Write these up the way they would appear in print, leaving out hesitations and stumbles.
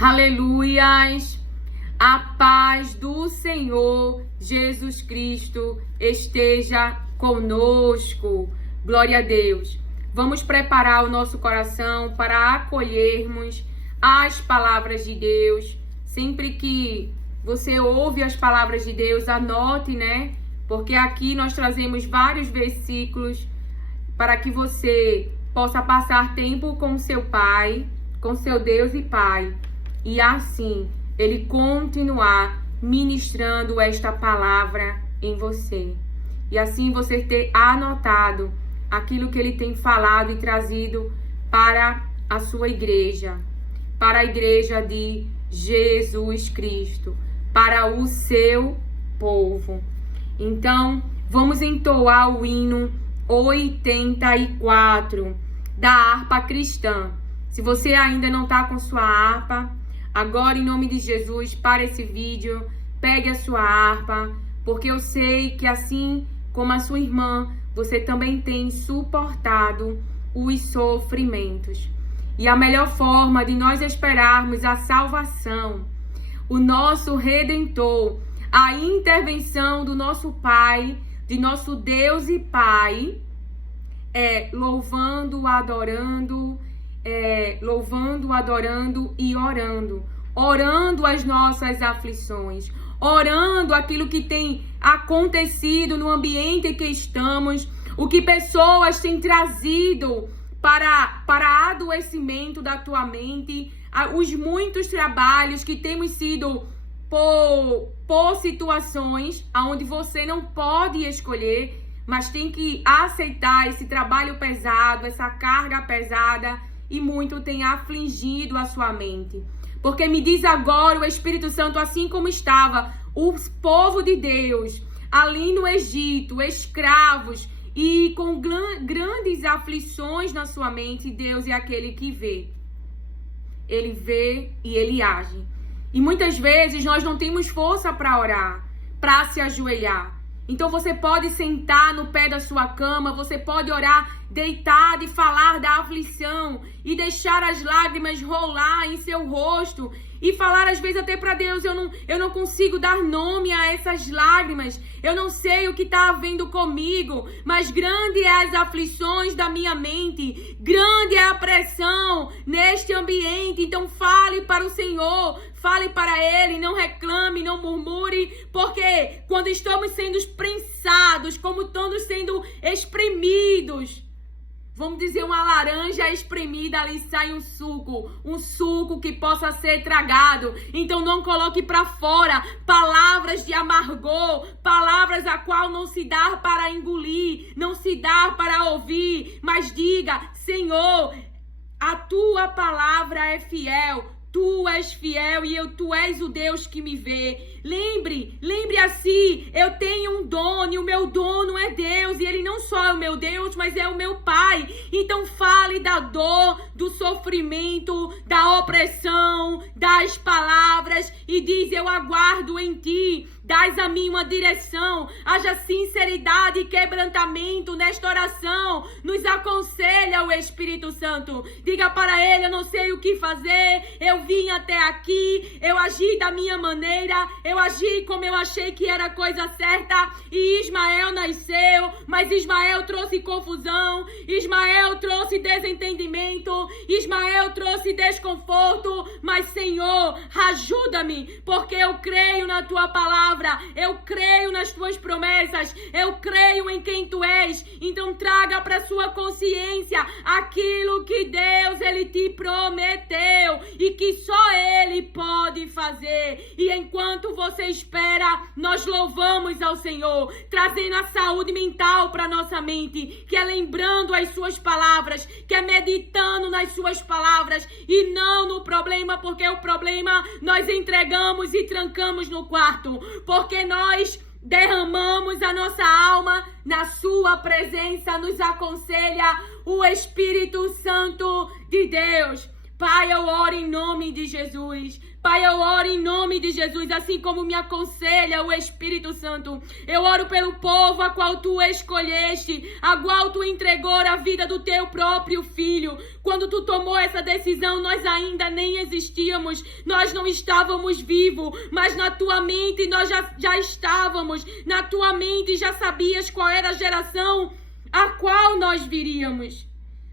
Aleluias! A paz do Senhor Jesus Cristo esteja conosco. Glória a Deus. Vamos preparar o nosso coração para acolhermos as palavras de Deus. Sempre que você ouve as palavras de Deus, anote, né? Porque aqui nós trazemos vários versículos para que você possa passar tempo com seu Pai, com seu Deus e Pai. E assim, Ele continuar ministrando esta palavra em você. E assim você ter anotado aquilo que Ele tem falado e trazido para a sua igreja. Para a igreja de Jesus Cristo. Para o seu povo. Então, vamos entoar o hino 84 da harpa cristã. Se você ainda não está com sua harpa, agora em nome de Jesus, para esse vídeo, pegue a sua harpa, porque eu sei que assim como a sua irmã, você também tem suportado os sofrimentos. E a melhor forma de nós esperarmos a salvação, o nosso Redentor, a intervenção do nosso Pai, de nosso Deus e Pai, é louvando, adorando e orando. Orando as nossas aflições, orando aquilo que tem acontecido no ambiente em que estamos, o que pessoas têm trazido para adoecimento da tua mente, os muitos trabalhos que temos sido por situações onde você não pode escolher, mas tem que aceitar esse trabalho pesado, essa carga pesada, e muito tem afligido a sua mente. Porque me diz agora o Espírito Santo, assim como estava o povo de Deus ali no Egito, escravos e com grandes aflições na sua mente, Deus é aquele que vê. Ele vê e ele age. E muitas vezes nós não temos força para orar, para se ajoelhar. Então você pode sentar no pé da sua cama, você pode orar deitado e falar da aflição e deixar as lágrimas rolar em seu rosto e falar às vezes até para Deus, eu não consigo dar nome a essas lágrimas, eu não sei o que está havendo comigo, mas grande é as aflições da minha mente, grande é a pressão neste ambiente. Então fale para o Senhor, fale para Ele, não reclame, não murmure, porque quando estamos sendo prensados, como estamos sendo espremidos, vamos dizer, uma laranja espremida, ali sai um suco que possa ser tragado. Então não coloque para fora palavras de amargor, palavras a qual não se dá para engolir, não se dá para ouvir, mas diga: Senhor, a tua palavra é fiel. Tu és fiel e tu és o Deus que me vê. Lembre assim, eu tenho um dono e o meu dono é Deus. E Ele não só é o meu Deus, mas é o meu Pai. Então fale da dor, do sofrimento, da opressão, das palavras e diz: eu aguardo em Ti. Dás a mim uma direção, haja sinceridade e quebrantamento nesta oração. Nos aconselha o Espírito Santo. Diga para Ele: eu não sei o que fazer, eu vim até aqui, eu agi da minha maneira, eu agi como eu achei que era a coisa certa. E Ismael nasceu, mas Ismael trouxe confusão, Ismael trouxe desentendimento, Ismael trouxe desconforto. Mas Senhor, ajuda-me, porque eu creio na Tua palavra. Eu creio nas tuas promessas, eu creio em quem tu és. Então traga para sua consciência aquilo que Deus Ele te prometeu e que só Ele pode fazer. E enquanto você espera, nós louvamos ao Senhor, trazendo a saúde mental para nossa mente, que é lembrando as suas palavras, que é meditando nas suas palavras e não no problema, porque o problema nós entregamos e trancamos no quarto. Porque nós derramamos a nossa alma na sua presença, nos aconselha o Espírito Santo de Deus. Pai, eu oro em nome de Jesus. Pai, eu oro em nome de Jesus, assim como me aconselha o Espírito Santo. Eu oro pelo povo a qual tu escolheste, a qual tu entregou a vida do teu próprio filho. Quando tu tomou essa decisão, nós ainda nem existíamos, nós não estávamos vivos, mas na tua mente nós já estávamos. Na tua mente já sabias qual era a geração a qual nós viríamos.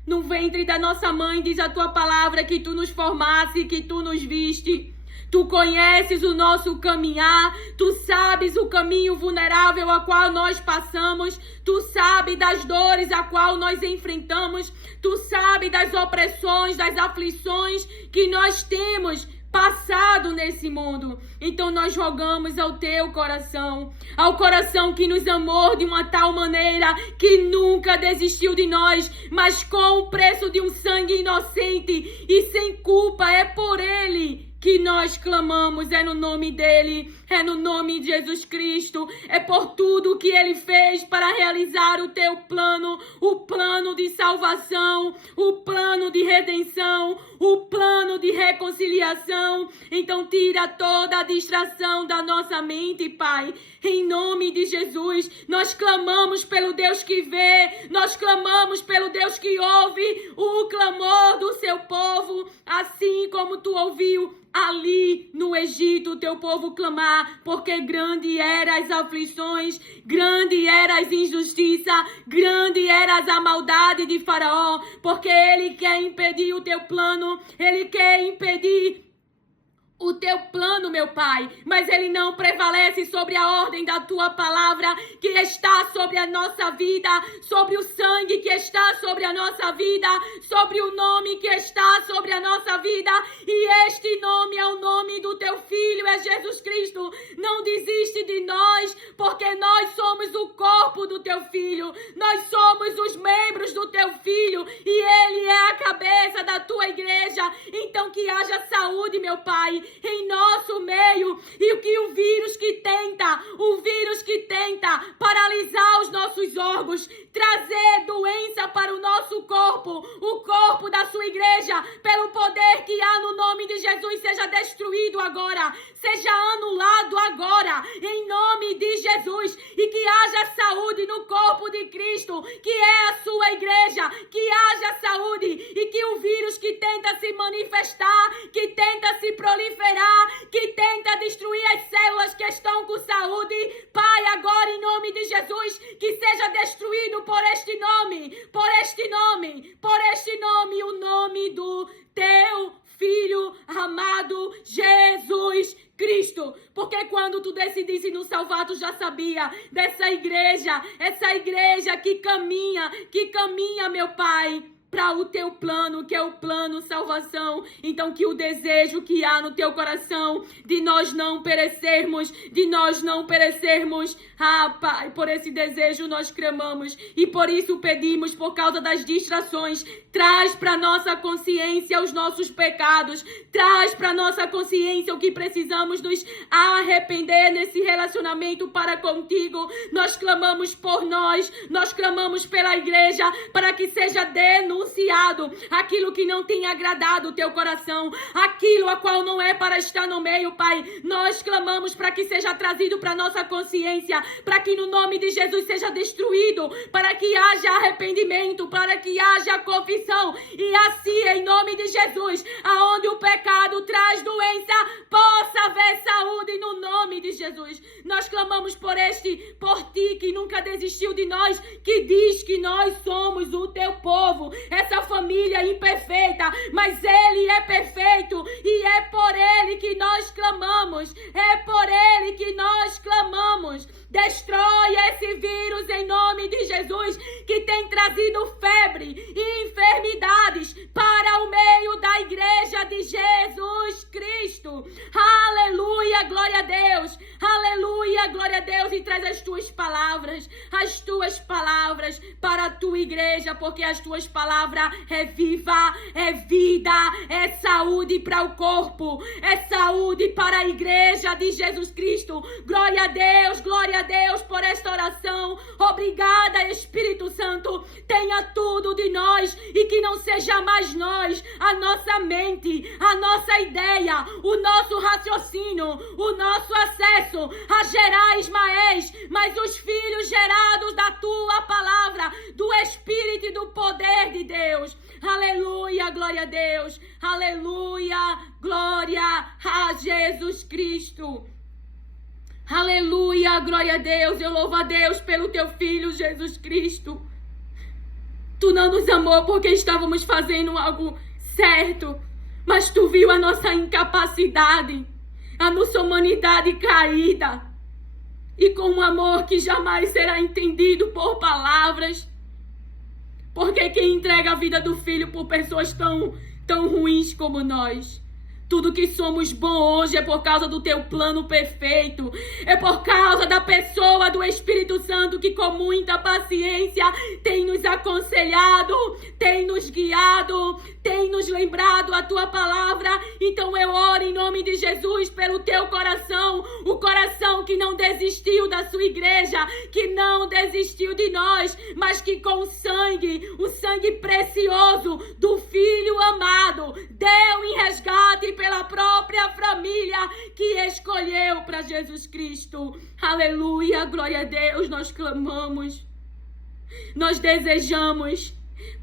No ventre da nossa mãe diz a tua palavra que tu nos formaste, que tu nos viste. Tu conheces o nosso caminhar, tu sabes o caminho vulnerável a qual nós passamos, tu sabes das dores a qual nós enfrentamos, tu sabes das opressões, das aflições que nós temos passado nesse mundo. Então nós rogamos ao teu coração, ao coração que nos amou de uma tal maneira que nunca desistiu de nós, mas com o preço de um sangue inocente e sem culpa. É por ele que nós clamamos, é no nome dele, é no nome de Jesus Cristo, é por tudo que ele fez para realizar o teu plano, o plano de salvação, o plano de redenção, o plano de reconciliação. Então tira toda a distração da nossa mente, Pai, em nome de Jesus. Nós clamamos pelo Deus que vê, nós clamamos pelo Deus que ouve o clamor do seu povo, assim como tu ouviu ali no Egito o teu povo clamar, porque grande eram as aflições, grande era as injustiças, grande era a maldade de Faraó, porque ele quer impedir o teu plano, ele quer impedir o teu plano, meu Pai, mas ele não prevalece sobre a ordem da tua palavra que está sobre a nossa vida, sobre o sangue que está sobre a nossa vida, sobre o nome que está sobre a nossa vida, e este nome é o nome do teu Filho, é Jesus Cristo. Não desiste de nós, porque nós somos o corpo do teu Filho, nós somos os membros do teu Filho, e ele é a cabeça da tua igreja. Então que haja saúde, meu Pai, em nosso meio, e que o vírus que tenta paralisar os nossos órgãos, trazer doença para o nosso corpo, o corpo da sua igreja, pelo poder que há no nome de Jesus, seja destruído agora, seja anulado agora, em nome de Jesus, e que haja saúde no corpo de Cristo, que é a sua igreja, que haja saúde, e que o vírus que tenta se manifestar, que tenta se proliferar, que tenta destruir as células que estão com saúde, Pai, agora em nome de Jesus, que seja destruído por este nome, o nome do teu Filho amado Jesus Cristo. Porque quando tu decidisse nos salvar, tu já sabia dessa igreja, essa igreja que caminha, meu Pai, para o teu plano, que é o plano salvação. Então que o desejo que há no teu coração de nós não perecermos, Pai, por esse desejo nós clamamos, e por isso pedimos, por causa das distrações, traz para nossa consciência os nossos pecados, traz para nossa consciência o que precisamos nos arrepender nesse relacionamento para contigo. Nós clamamos por nós clamamos pela igreja, para que seja denunciado aquilo que não tem agradado o teu coração, aquilo a qual não é para estar no meio, Pai. Nós clamamos para que seja trazido para nossa consciência, para que no nome de Jesus seja destruído, para que haja arrependimento, para que haja confissão, e assim, em nome de Jesus, aonde o pecado traz doença, possa haver saúde no nome de Jesus. Nós clamamos por ti que nunca desistiu de nós, que diz que nós somos o teu povo, essa família imperfeita, mas ele é perfeito, e é por ele que nós clamamos, Destrói esse vírus em nome de Jesus, que tem trazido febre e enfermidades para o meio da igreja de Jesus Cristo. Aleluia, glória a Deus. Aleluia. Aleluia, glória a Deus, e traz as tuas palavras para a tua igreja, porque as tuas palavras é viva, é vida, é saúde para o corpo, é saúde para a igreja de Jesus Cristo. Glória a Deus por esta oração. Obrigada, Espírito Santo, tenha tudo de nós e que não seja mais nós, a nossa mente, a nossa ideia, o nosso raciocínio, o nosso acesso a gerar Ismaéis, mas os filhos gerados da tua palavra, do Espírito e do poder de Deus. Aleluia, glória a Deus. Aleluia, glória a Jesus Cristo. Aleluia, glória a Deus. Eu louvo a Deus pelo teu filho Jesus Cristo. Tu não nos amou porque estávamos fazendo algo certo, mas tu viu a nossa incapacidade, a nossa humanidade caída, e com um amor que jamais será entendido por palavras, porque quem entrega a vida do filho por pessoas tão ruins como nós? Tudo que somos bom hoje é por causa do teu plano perfeito. É por causa da pessoa do Espírito Santo que com muita paciência tem nos aconselhado, tem nos guiado, tem nos lembrado a tua palavra. Então eu oro em nome de Jesus pelo teu coração, o coração que não desistiu da sua igreja, que não desistiu de nós, mas que com o sangue precioso do Filho amado, deu em resgate pela própria família que escolheu para Jesus Cristo. Aleluia, glória a Deus, nós clamamos, nós desejamos,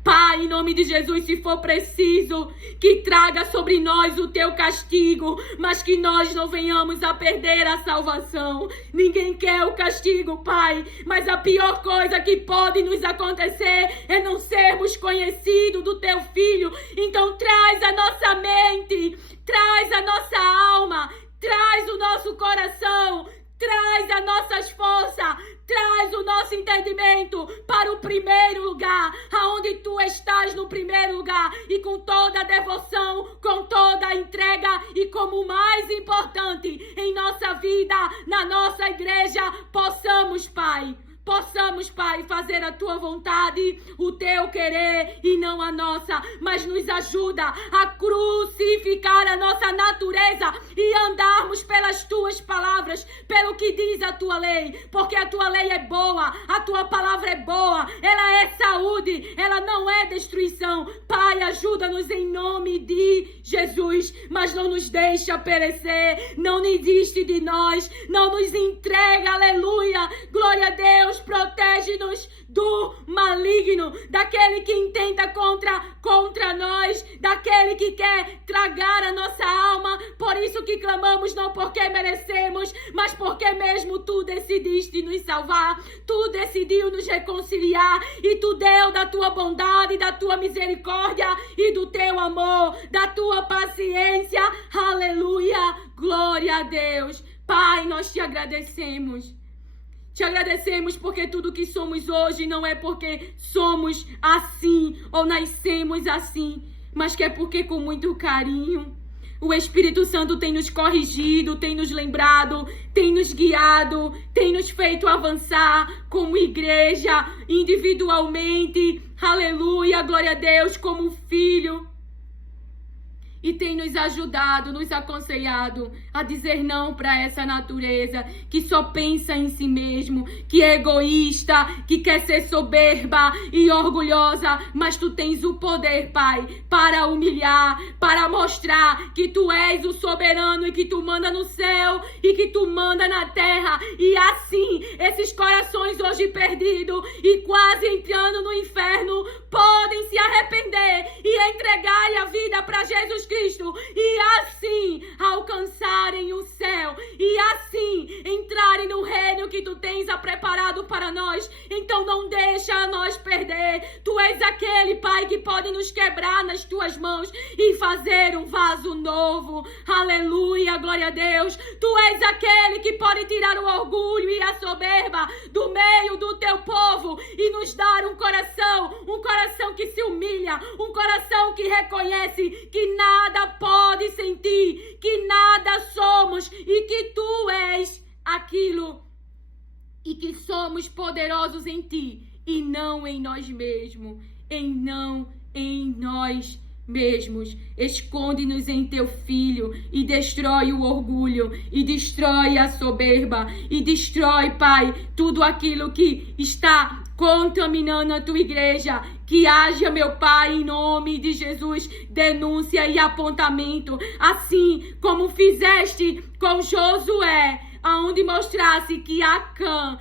Pai, em nome de Jesus, se for preciso, que traga sobre nós o teu castigo, mas que nós não venhamos a perder a salvação. Ninguém quer o castigo, Pai, mas a pior coisa que pode nos acontecer é não sermos conhecidos do teu Filho. Então traz a nossa mente, traz a nossa alma, traz o nosso coração, traz as nossas forças, traz o nosso entendimento para o primeiro lugar, aonde tu estás no primeiro lugar, e com toda a devoção, com toda a entrega, e como o mais importante em nossa vida, na nossa igreja, possamos, Pai, fazer a tua vontade, o teu querer e não a nossa, mas nos ajuda a crucificar a nossa natureza e andarmos pelas tuas palavras, pelo que diz a tua lei, porque a tua lei é boa, a tua palavra é boa, ela é saúde, ela não é destruição. Pai, ajuda-nos em nome de Jesus, mas não nos deixa perecer, não desiste de nós, não nos entrega, aleluia, glória a Deus, protege-nos do maligno, daquele que intenta contra nós, daquele que quer tragar a nossa alma. Por isso que clamamos, não porque merecemos, mas porque mesmo tu decidiste nos salvar, tu decidiu nos reconciliar, e tu deu da tua bondade, da tua misericórdia e do teu amor, da tua paciência. Aleluia, glória a Deus. Pai, nós te agradecemos. Te agradecemos porque tudo que somos hoje não é porque somos assim ou nascemos assim, mas que é porque com muito carinho o Espírito Santo tem nos corrigido, tem nos lembrado, tem nos guiado, tem nos feito avançar como igreja, individualmente, aleluia, glória a Deus, como filho. E tem nos ajudado, nos aconselhado a dizer não para essa natureza que só pensa em si mesmo, que é egoísta, que quer ser soberba e orgulhosa. Mas tu tens o poder, Pai, para humilhar, para mostrar que tu és o soberano e que tu manda no céu e que tu manda na terra. E assim, esses corações hoje perdidos e quase entrando no inferno podem se arrepender e entregar a vida para Jesus Cristo, e assim alcançarem o céu, e assim entrarem no reino que tu tens preparado para nós. Então não deixa nós perder. Tu és aquele, Pai, que pode nos quebrar nas tuas mãos e fazer um vaso novo. Aleluia, glória a Deus. Tu és aquele que pode tirar o orgulho e a soberba do meio do teu povo e nos dar um coração que se humilha, um coração que reconhece que nada pode sentir, que nada somos e que tu és a aquilo e que somos poderosos em ti e não em nós mesmos, em nós mesmos. Esconde-nos em teu Filho e destrói o orgulho e destrói a soberba e destrói, Pai, tudo aquilo que está contaminando a tua igreja. Que haja, meu Pai, em nome de Jesus, denúncia e apontamento, assim como fizeste com Josué, aonde mostrasse que Acã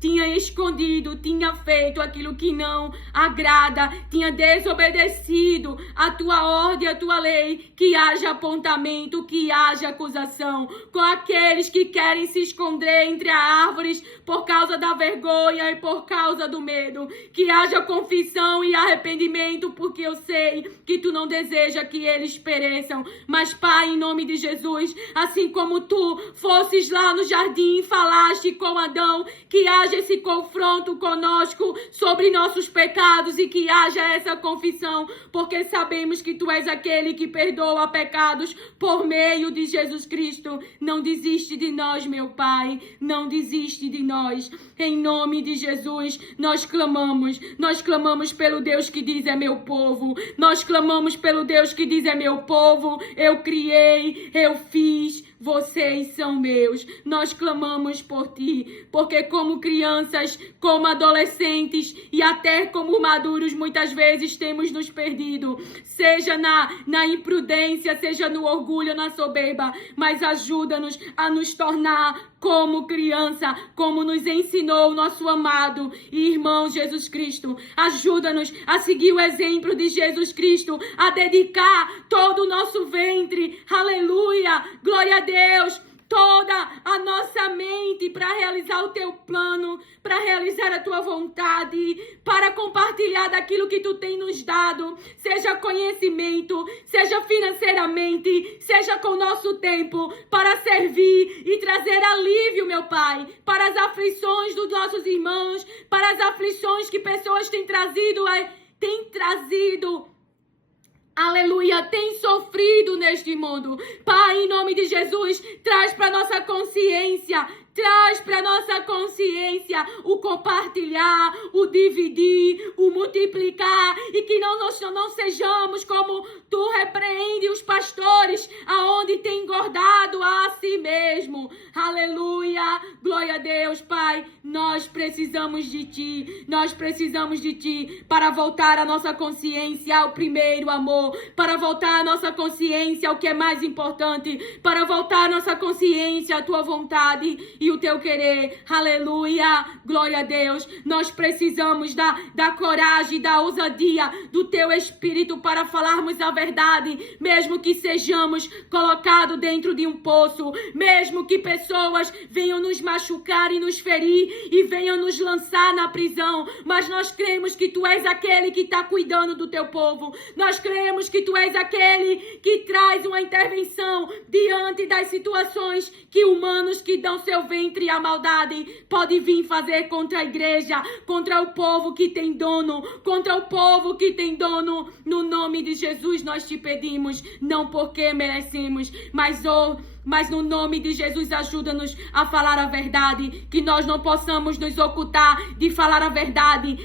tinha escondido, tinha feito aquilo que não agrada, tinha desobedecido a tua ordem, a tua lei, que haja apontamento, que haja acusação com aqueles que querem se esconder entre as árvores por causa da vergonha e por causa do medo, que haja confissão e arrependimento, porque eu sei que tu não deseja que eles pereçam, mas Pai, em nome de Jesus, assim como tu fosses lá no jardim e falaste com Adão, que haja esse confronto conosco sobre nossos pecados e que haja essa confissão, porque sabemos que tu és aquele que perdoa pecados por meio de Jesus Cristo. Não desiste de nós, meu Pai, não desiste de nós. Em nome de Jesus, nós clamamos pelo Deus que diz é meu povo, nós clamamos pelo Deus que diz é meu povo, eu criei, eu fiz, vocês são meus. Nós clamamos por ti, porque como crianças, como adolescentes e até como maduros, muitas vezes temos nos perdido, seja na imprudência, seja no orgulho, na soberba, mas ajuda-nos a nos tornar como criança, como nos ensinou o nosso amado e irmão Jesus Cristo. Ajuda-nos a seguir o exemplo de Jesus Cristo, a dedicar todo o nosso ventre, aleluia, glória a Deus, toda a nossa mente para realizar o teu plano, para realizar a tua vontade, para compartilhar daquilo que tu tem nos dado, seja conhecimento, seja financeiramente, seja com o nosso tempo, para servir e trazer alívio, meu Pai, para as aflições dos nossos irmãos, para as aflições que pessoas têm trazido, aleluia, tem sofrido neste mundo. Pai, em nome de Jesus, traz para nossa consciência, o compartilhar, o dividir, o multiplicar, e que não sejamos como tu repreende os pastores, aonde tem engordado a si mesmo. Aleluia, glória a Deus, Pai, nós precisamos de ti para voltar a nossa consciência ao primeiro amor, para voltar a nossa consciência ao que é mais importante, para voltar a nossa consciência à tua vontade e o teu querer. Aleluia, glória a Deus. Nós precisamos da coragem, da ousadia do teu Espírito para falarmos a verdade, mesmo que sejamos colocados dentro de um poço, mesmo que pessoas venham nos machucar e nos ferir e venham nos lançar na prisão, mas nós cremos que tu és aquele que está cuidando do teu povo, nós cremos que tu és aquele que traz uma intervenção diante das situações que humanos que dão seu ventre à maldade pode vir fazer contra a igreja, contra o povo que tem dono, no nome de Jesus nós te pedimos, não porque merecemos, mas no nome de Jesus ajuda-nos a falar a verdade, que nós não possamos nos ocultar de falar a verdade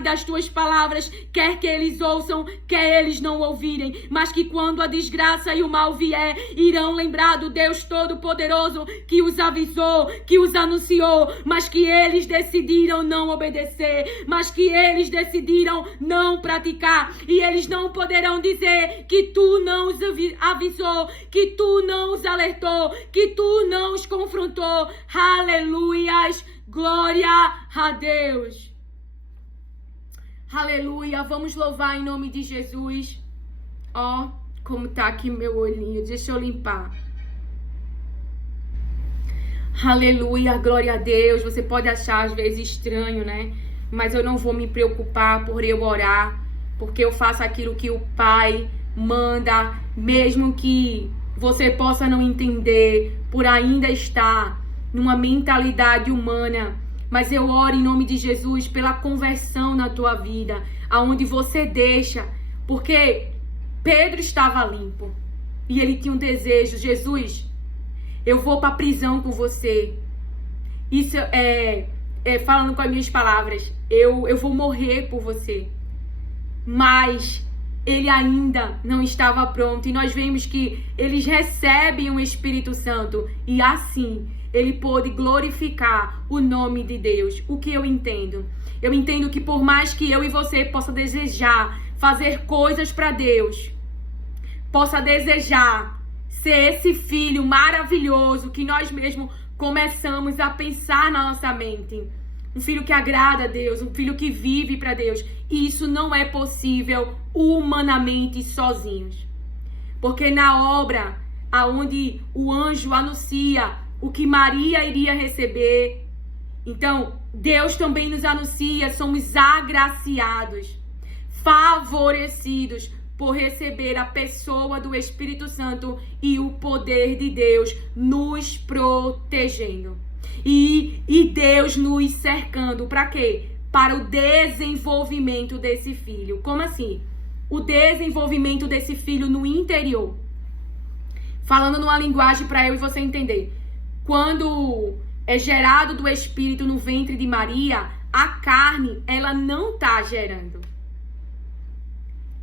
das tuas palavras, quer que eles ouçam, quer eles não ouvirem, mas que quando a desgraça e o mal vier, irão lembrar do Deus Todo-Poderoso que os avisou, que os anunciou, mas que eles decidiram não obedecer, mas que eles decidiram não praticar, e eles não poderão dizer que tu não os avisou, que tu não os alertou, que tu não os confrontou. Aleluias, glória a Deus. Aleluia, vamos louvar em nome de Jesus. Ó, como tá aqui meu olhinho, deixa eu limpar. Aleluia, glória a Deus. Você pode achar às vezes estranho, né? Mas eu não vou me preocupar por eu orar, porque eu faço aquilo que o Pai manda, mesmo que você possa não entender, por ainda estar numa mentalidade humana, mas eu oro em nome de Jesus pela conversão na tua vida, aonde você deixa, porque Pedro estava limpo e ele tinha um desejo. Jesus, Eu vou para a prisão com você. Isso falando com as minhas palavras, eu vou morrer por você. Mas ele ainda não estava pronto. E nós vemos que eles recebem o Espírito Santo. E assim, ele pôde glorificar o nome de Deus. O que eu entendo? Eu entendo que por mais que eu e você possa desejar fazer coisas para Deus, possa desejar ser esse filho maravilhoso que nós mesmos começamos a pensar na nossa mente. Um filho que agrada a Deus, um filho que vive para Deus. E isso não é possível humanamente sozinhos. Porque na obra aonde o anjo anuncia o que Maria iria receber, então Deus também nos anuncia, somos agraciados, favorecidos por receber a pessoa do Espírito Santo e o poder de Deus nos protegendo. E Deus nos cercando. Para quê? Para o desenvolvimento desse filho. Como assim? O desenvolvimento desse filho no interior. Falando numa linguagem para eu e você entender. Quando é gerado do Espírito no ventre de Maria, a carne, ela não está gerando.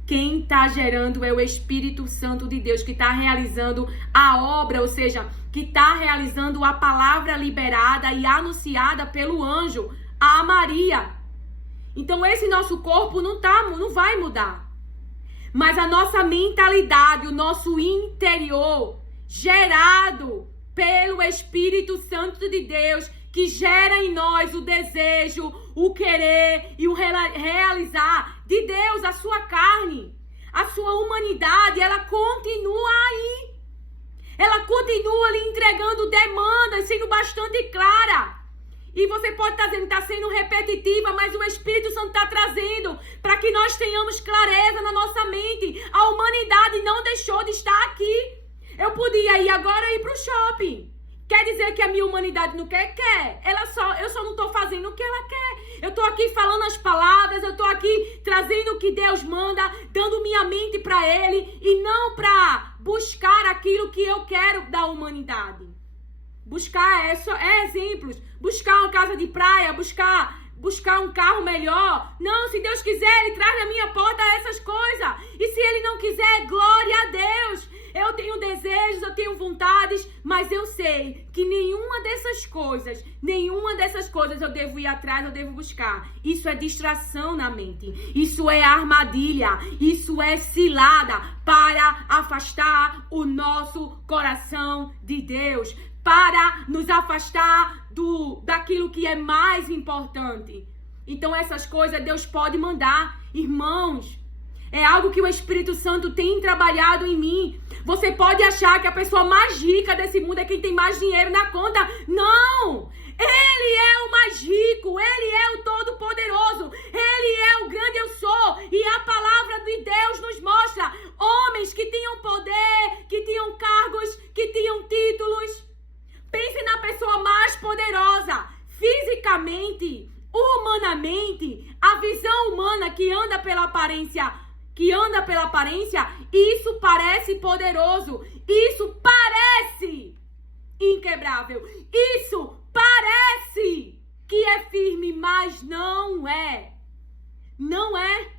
Quem está gerando é o Espírito Santo de Deus, que está realizando a obra, ou seja, que está realizando a palavra liberada e anunciada pelo anjo a Maria. Então esse nosso corpo não vai mudar. Mas a nossa mentalidade, o nosso interior, gerado pelo Espírito Santo de Deus, que gera em nós o desejo, o querer e o realizar de Deus, a sua carne, a sua humanidade, ela continua aí. Ela continua lhe entregando demandas, sendo bastante clara. E você pode estar dizendo que está sendo repetitiva, mas o Espírito Santo está trazendo para que nós tenhamos clareza na nossa mente. A humanidade não deixou de estar aqui. Eu podia ir agora ir para o shopping. Quer dizer que a minha humanidade não quer? Quer. Eu só não estou fazendo o que ela quer. Eu estou aqui falando as palavras, eu estou aqui trazendo o que Deus manda, dando minha mente para Ele e não para buscar aquilo que eu quero da humanidade. Buscar exemplos. Buscar uma casa de praia, buscar um carro melhor. Não, se Deus quiser, Ele traz na minha porta essas coisas. E se Ele não quiser, glória a Deus. Eu tenho desejos, eu tenho vontades, mas eu sei que nenhuma dessas coisas eu devo ir atrás, eu devo buscar. Isso é distração na mente. Isso é armadilha. Isso é cilada para afastar o nosso coração de Deus. Para nos afastar daquilo que é mais importante. Então essas coisas Deus pode mandar. Irmãos, é algo que o Espírito Santo tem trabalhado em mim. Você pode achar que a pessoa mais rica desse mundo é quem tem mais dinheiro na conta. Não! Ele é o mais rico, Ele é o todo-poderoso, Ele é o grande eu sou. E a palavra de Deus nos mostra homens que tinham poder, que tinham cargos, que tinham títulos. Pense na pessoa mais poderosa, fisicamente, humanamente, a visão humana que anda pela aparência, isso parece poderoso, isso parece inquebrável, isso parece que é firme, mas não é. Não é.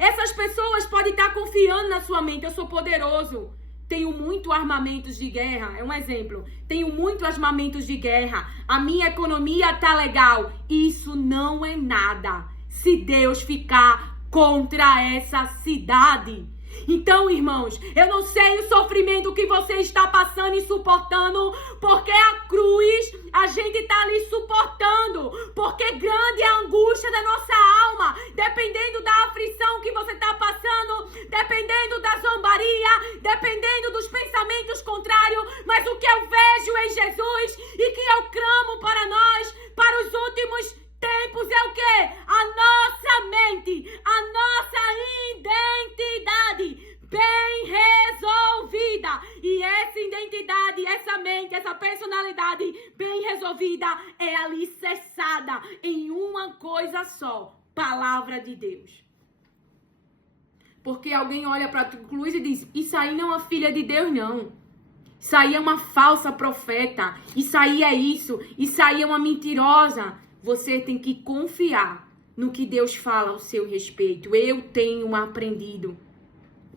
Essas pessoas podem estar confiando na sua mente, eu sou poderoso. Tenho muito armamentos de guerra, é um exemplo. Tenho muito armamentos de guerra. A minha economia tá legal. Isso não é nada se Deus ficar contra essa cidade. Então, irmãos, eu não sei o sofrimento que você está passando e suportando, porque a cruz a gente está ali suportando, porque grande é a angústia da nossa alma, dependendo da aflição que você está passando, dependendo da zombaria, dependendo dos pensamentos contrários, mas o que eu vejo em Jesus e que eu clamo para nós, para os últimos tempos é o quê? A nossa mente, a nossa identidade bem resolvida. E essa identidade, essa mente, essa personalidade bem resolvida é alicerçada em uma coisa só: palavra de Deus. Porque alguém olha para a cruz e diz: isso aí não é uma filha de Deus, não. Isso aí é uma falsa profeta. Isso aí é isso. Isso aí é uma mentirosa. Você tem que confiar no que Deus fala ao seu respeito. Eu tenho aprendido.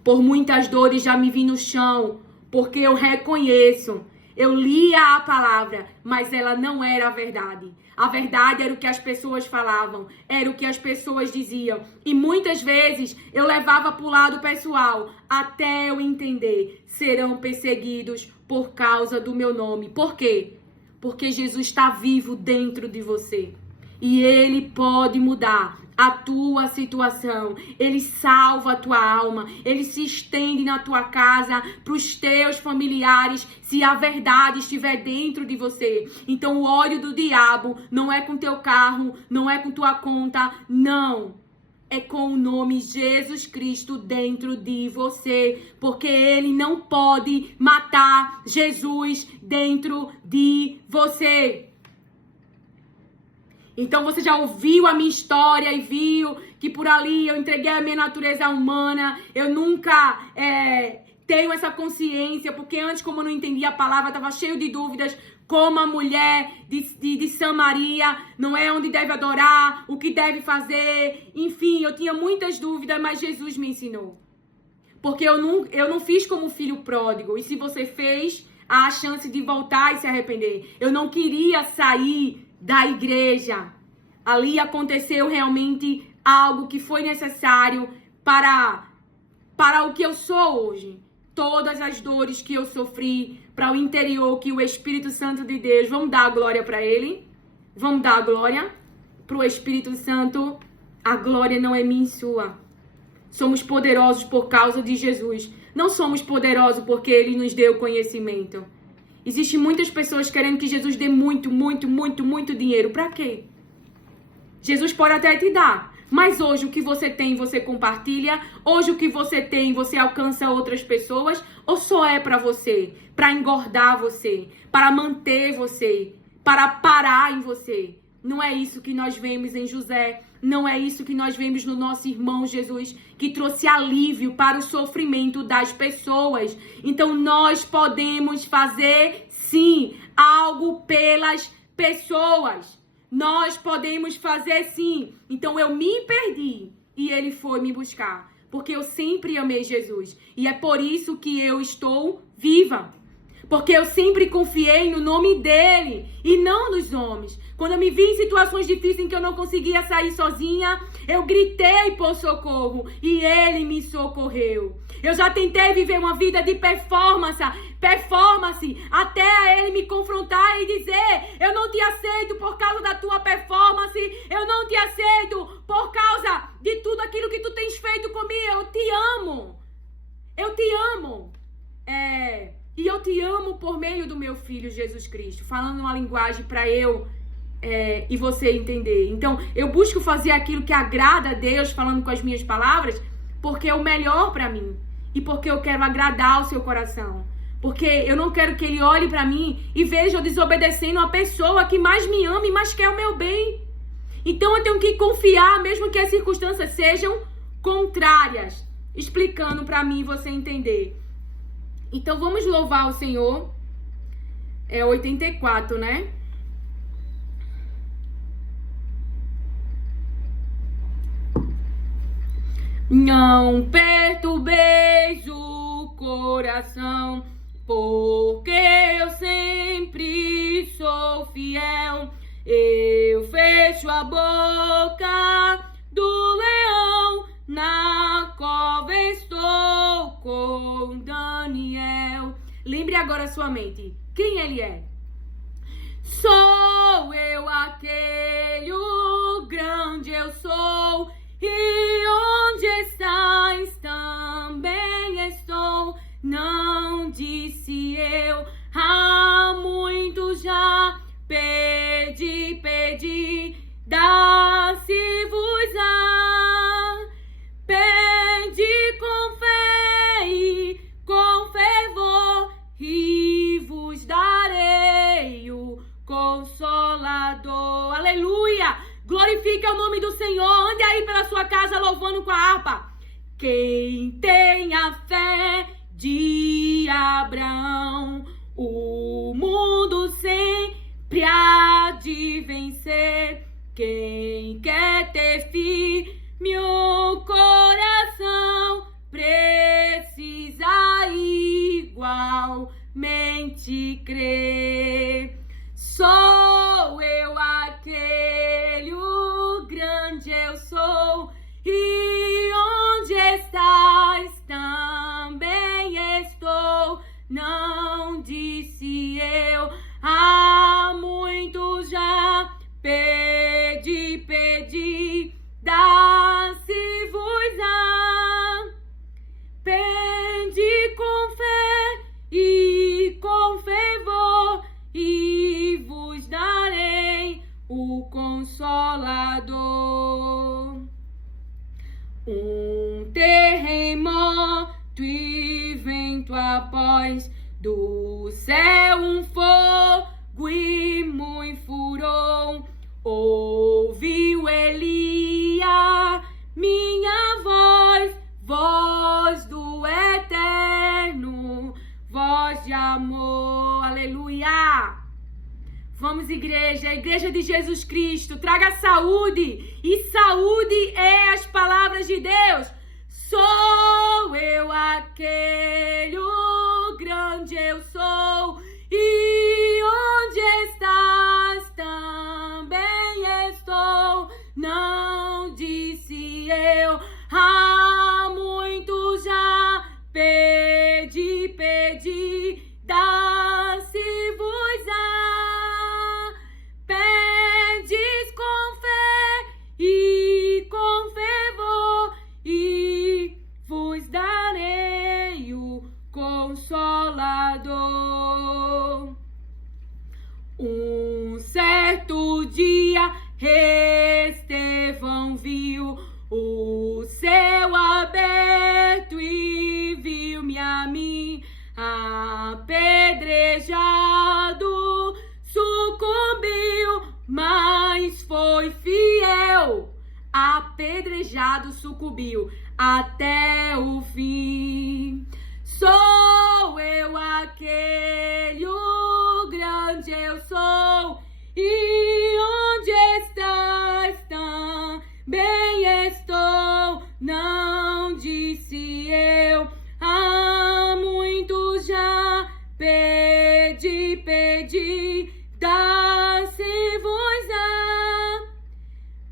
Por muitas dores já me vi no chão, porque eu reconheço. Eu lia a palavra, mas ela não era a verdade. A verdade era o que as pessoas falavam, era o que as pessoas diziam. E muitas vezes eu levava para o lado pessoal, até eu entender. Serão perseguidos por causa do meu nome. Por quê? Porque Jesus está vivo dentro de você. E Ele pode mudar a tua situação. Ele salva a tua alma. Ele se estende na tua casa, para os teus familiares, se a verdade estiver dentro de você. Então o ódio do diabo não é com teu carro, não é com tua conta, não. É com o nome Jesus Cristo dentro de você. Porque Ele não pode matar Jesus dentro de você. Então você já ouviu a minha história e viu que por ali eu entreguei a minha natureza humana. Eu nunca tenho essa consciência, porque antes, como eu não entendia a palavra, estava cheio de dúvidas. Como a mulher de Samaria, não é onde deve adorar, o que deve fazer. Enfim, eu tinha muitas dúvidas, mas Jesus me ensinou. Porque eu não fiz como filho pródigo. E se você fez, há a chance de voltar e se arrepender. Eu não queria sair da igreja. Ali aconteceu realmente algo que foi necessário para o que eu sou hoje. Todas as dores que eu sofri, para o interior que o Espírito Santo de Deus, vamos dar a glória para Ele? Vamos dar a glória para o Espírito Santo? A glória não é minha e sua. Somos poderosos por causa de Jesus. Não somos poderosos porque Ele nos deu conhecimento. Existem muitas pessoas querendo que Jesus dê muito dinheiro. Para quê? Jesus pode até te dar. Mas hoje o que você tem, você compartilha. Hoje o que você tem, você alcança outras pessoas. Ou só é para você? Para engordar você. Para manter você. Para parar em você. Não é isso que nós vemos em José. Não é isso que nós vemos no nosso irmão Jesus, que trouxe alívio para o sofrimento das pessoas. Então nós podemos fazer, sim, algo pelas pessoas. Nós podemos fazer, sim. Então eu me perdi e Ele foi me buscar. Porque eu sempre amei Jesus. E é por isso que eu estou viva. Porque eu sempre confiei no nome dEle e não nos homens. Quando eu me vi em situações difíceis em que eu não conseguia sair sozinha, eu gritei por socorro e Ele me socorreu. Eu já tentei viver uma vida de performance, até Ele me confrontar e dizer: eu não te aceito por causa da tua performance, eu não te aceito por causa de tudo aquilo que tu tens feito comigo, eu te amo. E eu te amo por meio do meu Filho Jesus Cristo, falando uma linguagem para eu e você entender. Então, eu busco fazer aquilo que agrada a Deus, falando com as minhas palavras, porque é o melhor para mim. E porque eu quero agradar o seu coração. Porque eu não quero que Ele olhe para mim e veja eu desobedecendo a pessoa que mais me ama e mais quer o meu bem. Então, eu tenho que confiar, mesmo que as circunstâncias sejam contrárias. Explicando para mim e você entender. Então, vamos louvar o Senhor. É 84, né? Não perturbeis o coração, porque eu sempre sou fiel. Eu fecho a boca do leão, na cova estou com Daniel. Lembre agora sua mente, quem ele é? Sou eu aquele, o grande eu sou. E onde estás, também estou. Não disse eu, há muito já. Pedi, dá-se-vos-á. Pedi com fé e com fervor, e vos darei o Consolador. Aleluia! Glorifique o nome do Senhor. Ande aí pela sua casa louvando com a harpa. Quem tem a fé de Abraão O mundo sempre há de vencer. Quem quer ter firme o coração precisa igualmente crer. Sou eu aquele, o grande eu sou, e onde estás também estou. Não disse eu, há muito já pedi, dá-se-vos-á. Pede com fé e com fervor, e vos darei o Consolador. Um terremoto e vento após, do céu um fogo e muito furor. Ouviu Elia minha voz, voz do eterno, voz de amor. Aleluia! Vamos, igreja, a igreja de Jesus Cristo, traga saúde, e saúde é as palavras de Deus. Sou eu aquele, o grande eu sou, e onde estás também estou. Não disse eu, há muito já pedi, dá-se-vos-á. Pedes com fé e com fervor, e vos darei o Consolador. Um certo dia Estevão viu o céu aberto e viu-me a mim apedrejado. Sucumbiu, mas foi fiel. Apedrejado, sucumbiu até o fim. Sou eu aquele, o grande eu sou, e onde estás também estou. Não disse eu, há muito já pedi, dá-se-vos-á.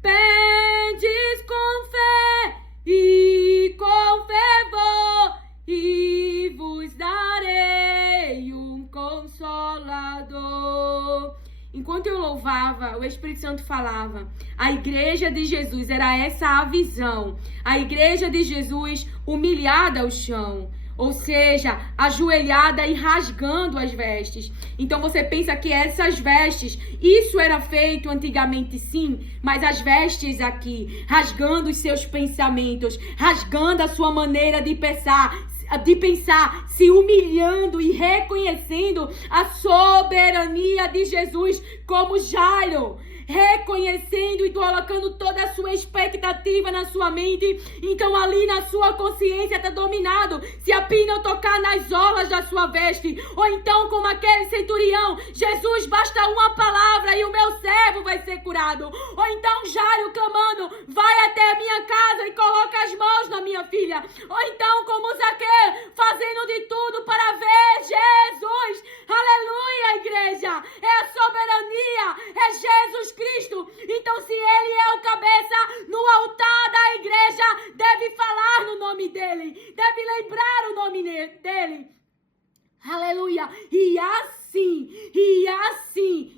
Pedes com fé e com fervor, e vos darei um Consolador. Enquanto eu louvava, o Espírito Santo falava. A igreja de Jesus, era essa a visão. A igreja de Jesus humilhada ao chão. Ou seja, ajoelhada e rasgando as vestes. Então você pensa que essas vestes, isso era feito antigamente, sim, mas as vestes aqui, rasgando os seus pensamentos, rasgando a sua maneira de pensar, se humilhando e reconhecendo a soberania de Jesus, como Jairo, reconhecendo e colocando toda a sua expectativa na sua mente. Então ali na sua consciência está dominado se a pina tocar nas orlas da sua veste, ou então como aquele centurião, Jesus, basta uma palavra e o meu servo vai ser curado. Ou então Jairo clamando, vai até a minha casa e coloca as mãos na minha filha. Ou então como Zaqueu, fazendo de tudo para ver Jesus. Aleluia, igreja, é a soberania, é Jesus Cristo. Então se ele é o cabeça, no altar da igreja deve falar no nome dele, deve lembrar o nome dele. Aleluia. E assim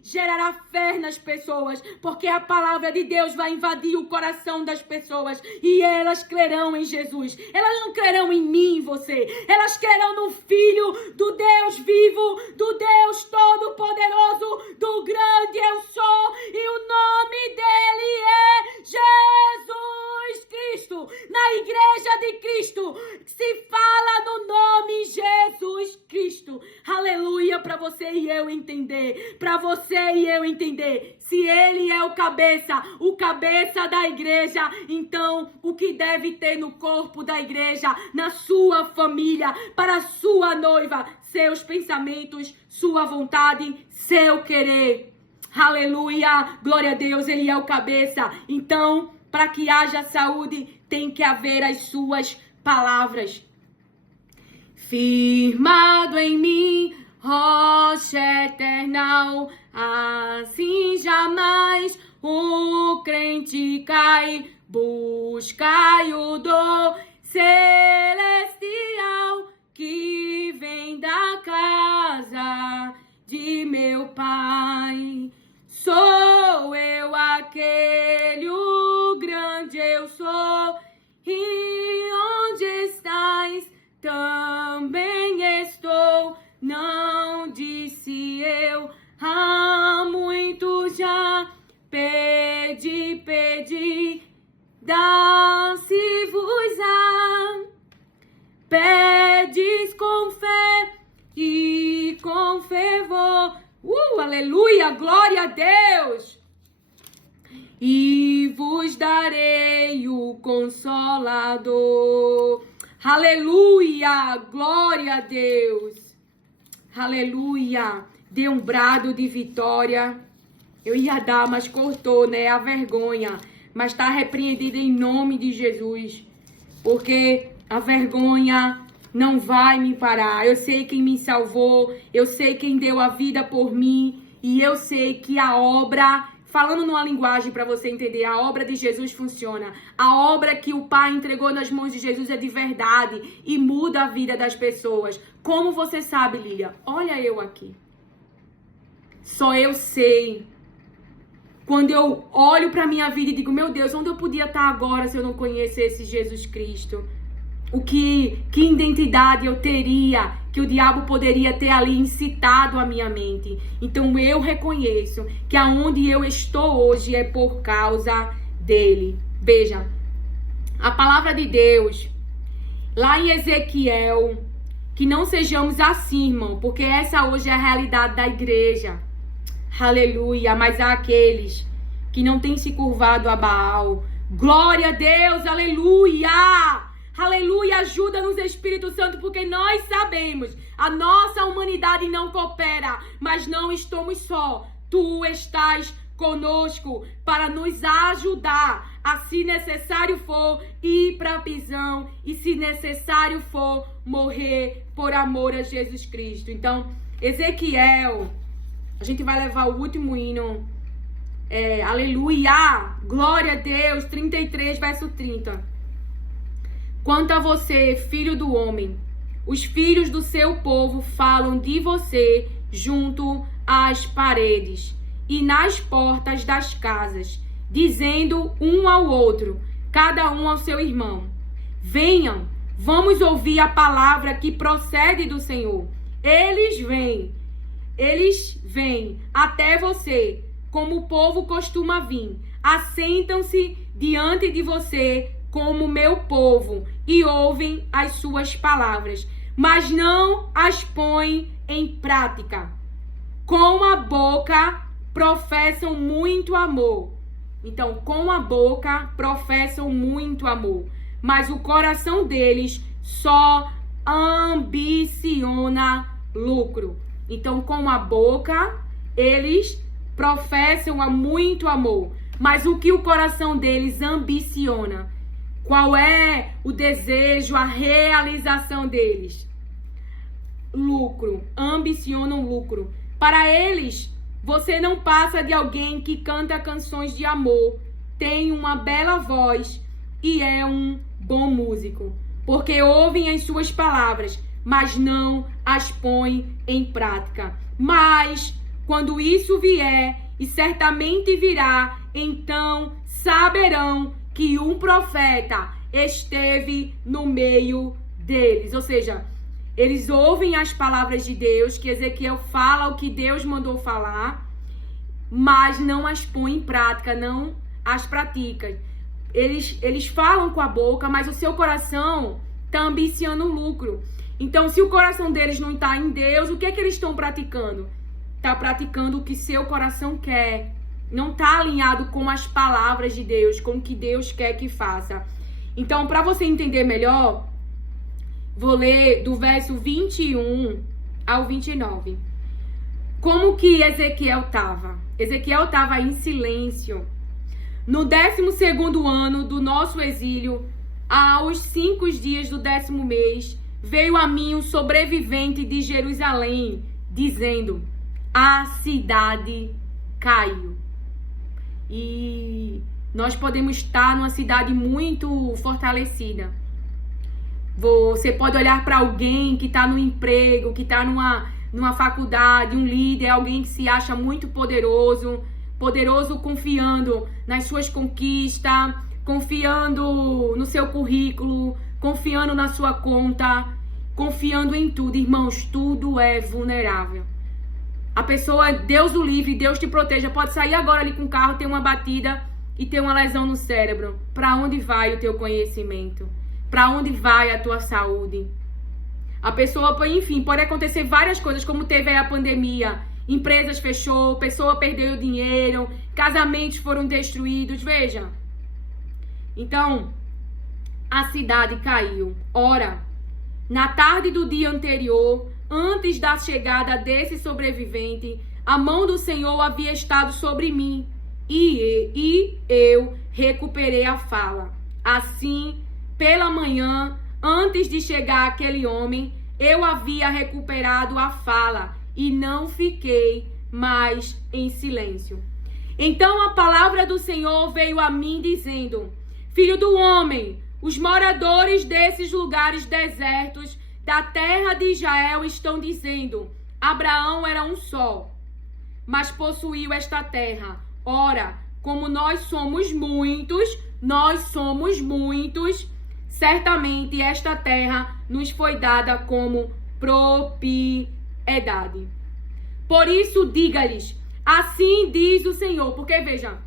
gerará fé nas pessoas, porque a palavra de Deus vai invadir o coração das pessoas e elas crerão em Jesus. Elas não crerão em mim, em você. Elas crerão no Filho do Deus vivo, do Deus Todo-Poderoso, do grande eu sou, e o nome dele é Jesus Cristo. Na igreja de Cristo se fala no nome Jesus Cristo. Aleluia para você e eu entender. Para você e eu entender. Se ele é o cabeça da igreja, então o que deve ter no corpo da igreja, na sua família, para a sua noiva, seus pensamentos, sua vontade, seu querer. Aleluia, glória a Deus, ele é o cabeça. Então, para que haja saúde, tem que haver as suas palavras. Firmado em mim, rocha eterna, assim jamais o crente cai. Buscai o dom celestial que vem da casa de meu Pai. Sou eu aquele, o grande eu sou, e onde estás, também estou. Não disse eu, há muito já, pedi, dá-se-vos-á. Pedes com fé e com fervor. Aleluia, glória a Deus. E vos darei o Consolador. Aleluia, glória a Deus. Aleluia. Dê um brado de vitória. Eu ia dar, mas cortou, né? A vergonha. Mas está repreendida em nome de Jesus. Porque a vergonha não vai me parar. Eu sei quem me salvou. Eu sei quem deu a vida por mim. E eu sei que a obra, falando numa linguagem para você entender, a obra de Jesus funciona. A obra que o Pai entregou nas mãos de Jesus é de verdade e muda a vida das pessoas. Como você sabe, Lília? Olha eu aqui. Só eu sei. Quando eu olho para minha vida e digo, meu Deus, onde eu podia estar agora se eu não conhecesse Jesus Cristo? Que identidade eu teria, que o diabo poderia ter ali incitado a minha mente. Então eu reconheço que aonde eu estou hoje é por causa dele. Veja, a palavra de Deus, lá em Ezequiel, que não sejamos assim, irmão, porque essa hoje é a realidade da igreja. Aleluia, mas há aqueles que não têm se curvado a Baal. Glória a Deus, aleluia! Aleluia, ajuda-nos, Espírito Santo, porque nós sabemos, a nossa humanidade não coopera, mas não estamos só. Tu estás conosco para nos ajudar a, se necessário for, ir para a prisão e, se necessário for, morrer por amor a Jesus Cristo. Então, Ezequiel, a gente vai levar o último hino, aleluia, glória a Deus, 33, verso 30. Quanto a você, filho do homem, os filhos do seu povo falam de você junto às paredes e nas portas das casas, dizendo um ao outro, cada um ao seu irmão: venham, vamos ouvir a palavra que procede do Senhor. Eles vêm até você, como o povo costuma vir. Assentam-se diante de você como meu povo e ouvem as suas palavras, mas não as põem em prática. Com a boca professam muito amor. Então, com a boca professam muito amor, mas o coração deles só ambiciona lucro. Então, com a boca eles professam muito amor, mas o que o coração deles ambiciona? Qual é o desejo, a realização deles? Lucro, ambicionam lucro. Para eles, você não passa de alguém que canta canções de amor, tem uma bela voz e é um bom músico, porque ouvem as suas palavras, mas não as põem em prática. Mas, quando isso vier, e certamente virá, então saberão que um profeta esteve no meio deles. Ou seja, eles ouvem as palavras de Deus, que Ezequiel fala o que Deus mandou falar, mas não as põe em prática, não as praticam. Eles falam com a boca, mas o seu coração está ambiciando lucro. Então, se o coração deles não está em Deus, o que é que eles estão praticando? Está praticando o que seu coração quer. Não está alinhado com as palavras de Deus, com o que Deus quer que faça. Então, para você entender melhor, vou ler do verso 21 ao 29. Como que Ezequiel estava? Ezequiel estava em silêncio. No 12º ano do nosso exílio, aos 5 dias do 10º mês, veio a mim um sobrevivente de Jerusalém, dizendo: a cidade caiu. E nós podemos estar numa cidade muito fortalecida. Você pode olhar para alguém que está no emprego, que está numa faculdade, um líder, alguém que se acha muito poderoso confiando nas suas conquistas, confiando no seu currículo, confiando na sua conta, confiando em tudo. Irmãos, tudo é vulnerável. A pessoa, Deus o livre, Deus te proteja, pode sair agora ali com o carro, ter uma batida e ter uma lesão no cérebro. Para onde vai o teu conhecimento? Para onde vai a tua saúde? A pessoa, enfim, pode acontecer várias coisas, como teve aí a pandemia. Empresas fechou, pessoa perdeu dinheiro, casamentos foram destruídos, veja. Então, a cidade caiu. Ora, na tarde do dia anterior, antes da chegada desse sobrevivente, a mão do Senhor havia estado sobre mim, e eu recuperei a fala. Assim, pela manhã, antes de chegar aquele homem, eu havia recuperado a fala e não fiquei mais em silêncio. Então a palavra do Senhor veio a mim dizendo: Filho do homem, os moradores desses lugares desertos da terra de Israel estão dizendo: Abraão era um só, mas possuiu esta terra. Ora, como nós somos muitos, certamente esta terra nos foi dada como propriedade. Por isso, diga-lhes, assim diz o Senhor. Porque, veja,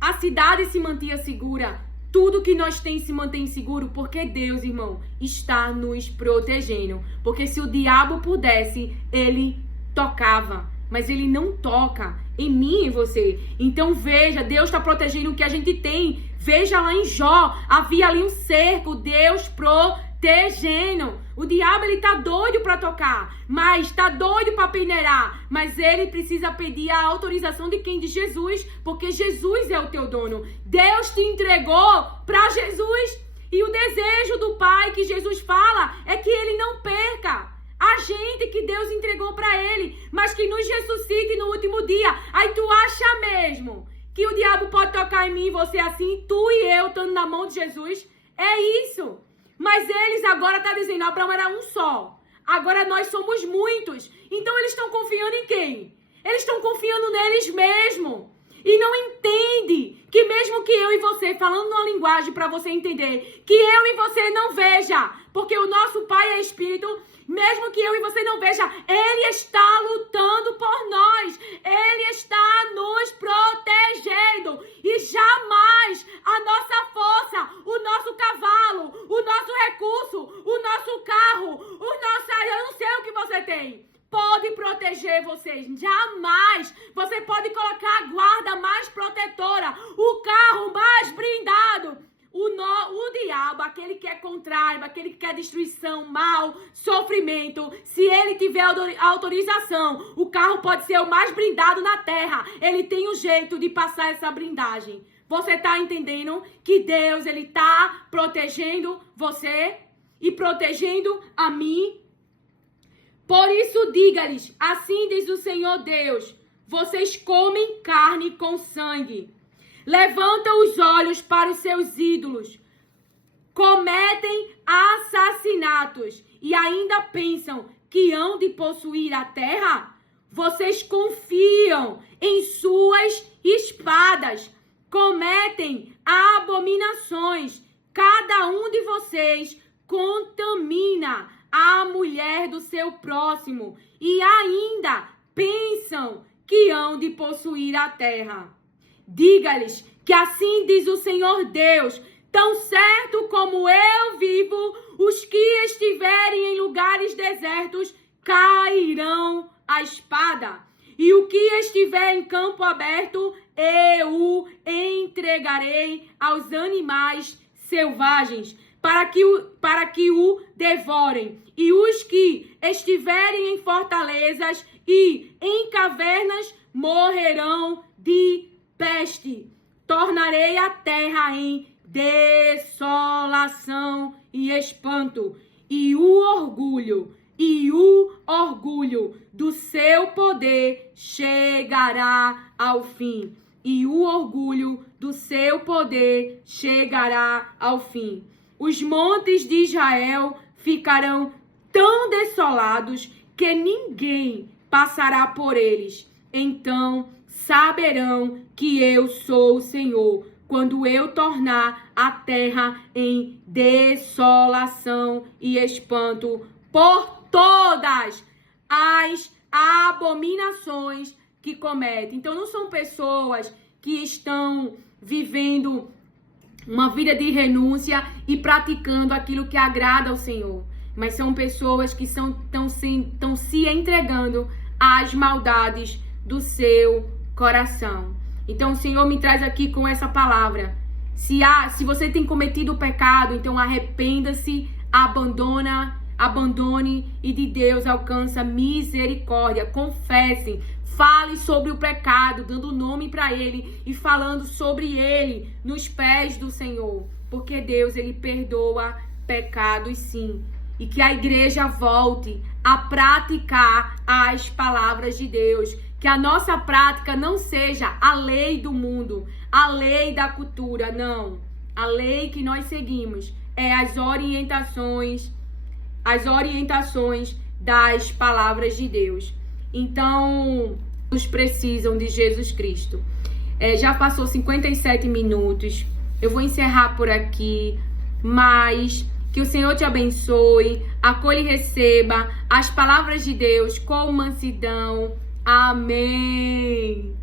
a cidade se mantinha segura, tudo que nós temos se mantém seguro, porque Deus, irmão, está nos protegendo. Porque se o diabo pudesse, ele tocava, mas ele não toca em mim e em você. Então veja, Deus está protegendo o que a gente tem. Veja lá em Jó, havia ali um cerco, Deus protegendo. O diabo, ele tá doido para tocar, mas tá doido para peneirar, mas ele precisa pedir a autorização de quem? De Jesus, porque Jesus é o teu dono. Deus te entregou para Jesus, e o desejo do Pai que Jesus fala é que ele não perca a gente que Deus entregou para ele, mas que nos ressuscite no último dia. Aí tu acha mesmo que o diabo pode tocar em mim e você assim, tu e eu estando na mão de Jesus? É isso. Mas eles agora estão dizendo, Abraão era um só. Agora nós somos muitos. Então eles estão confiando em quem? Eles estão confiando neles mesmos. E não entende que mesmo que eu e você, falando numa linguagem para você entender, que eu e você não veja, porque o nosso Pai é Espírito, mesmo que eu e você não veja, Ele está lutando por nós. Ele está nos protegendo. E jamais a nossa força, o nosso cavalo, o nosso recurso, o nosso carro, eu não sei o que você tem, pode proteger vocês. Jamais. Você pode colocar a guarda mais protetora, o carro mais blindado. O diabo, aquele que é contrário, aquele que quer destruição, mal, sofrimento, se ele tiver autorização, o carro pode ser o mais blindado na terra. Ele tem um jeito de passar essa blindagem. Você está entendendo que Deus, ele está protegendo você e protegendo a mim? Por isso, diga-lhes, assim diz o Senhor Deus, vocês comem carne com sangue, levantam os olhos para os seus ídolos, cometem assassinatos e ainda pensam que hão de possuir a terra? Vocês confiam em suas espadas, cometem abominações, cada um de vocês contamina a mulher do seu próximo e ainda pensam que hão de possuir a terra. Diga-lhes que assim diz o Senhor Deus, tão certo como eu vivo, os que estiverem em lugares desertos cairão a espada. E o que estiver em campo aberto, eu o entregarei aos animais selvagens, para que o devorem. E os que estiverem em fortalezas e em cavernas morrerão de peste. Tornarei a terra em desolação e espanto, e o orgulho do seu poder chegará ao fim. E o orgulho do seu poder chegará ao fim. Os montes de Israel ficarão tão desolados que ninguém passará por eles. Então saberão que eu sou o Senhor, quando eu tornar a terra em desolação e espanto por todas as abominações que cometem. Então não são pessoas que estão vivendo uma vida de renúncia e praticando aquilo que agrada ao Senhor, mas são pessoas que estão se entregando às maldades do seu coração. Então o Senhor me traz aqui com essa palavra. Se você tem cometido o pecado, então arrependa-se, abandone e de Deus alcança misericórdia. Confesse, fale sobre o pecado, dando nome para ele e falando sobre ele nos pés do Senhor. Porque Deus, ele perdoa pecados sim. E que a igreja volte a praticar as palavras de Deus. Que a nossa prática não seja a lei do mundo, a lei da cultura, não. A lei que nós seguimos é as orientações das palavras de Deus. Então, todos precisam de Jesus Cristo. Já passou 57 minutos. Eu vou encerrar por aqui, mas que o Senhor te abençoe, acolha e receba as palavras de Deus com mansidão. Amém.